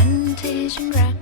plantation rock.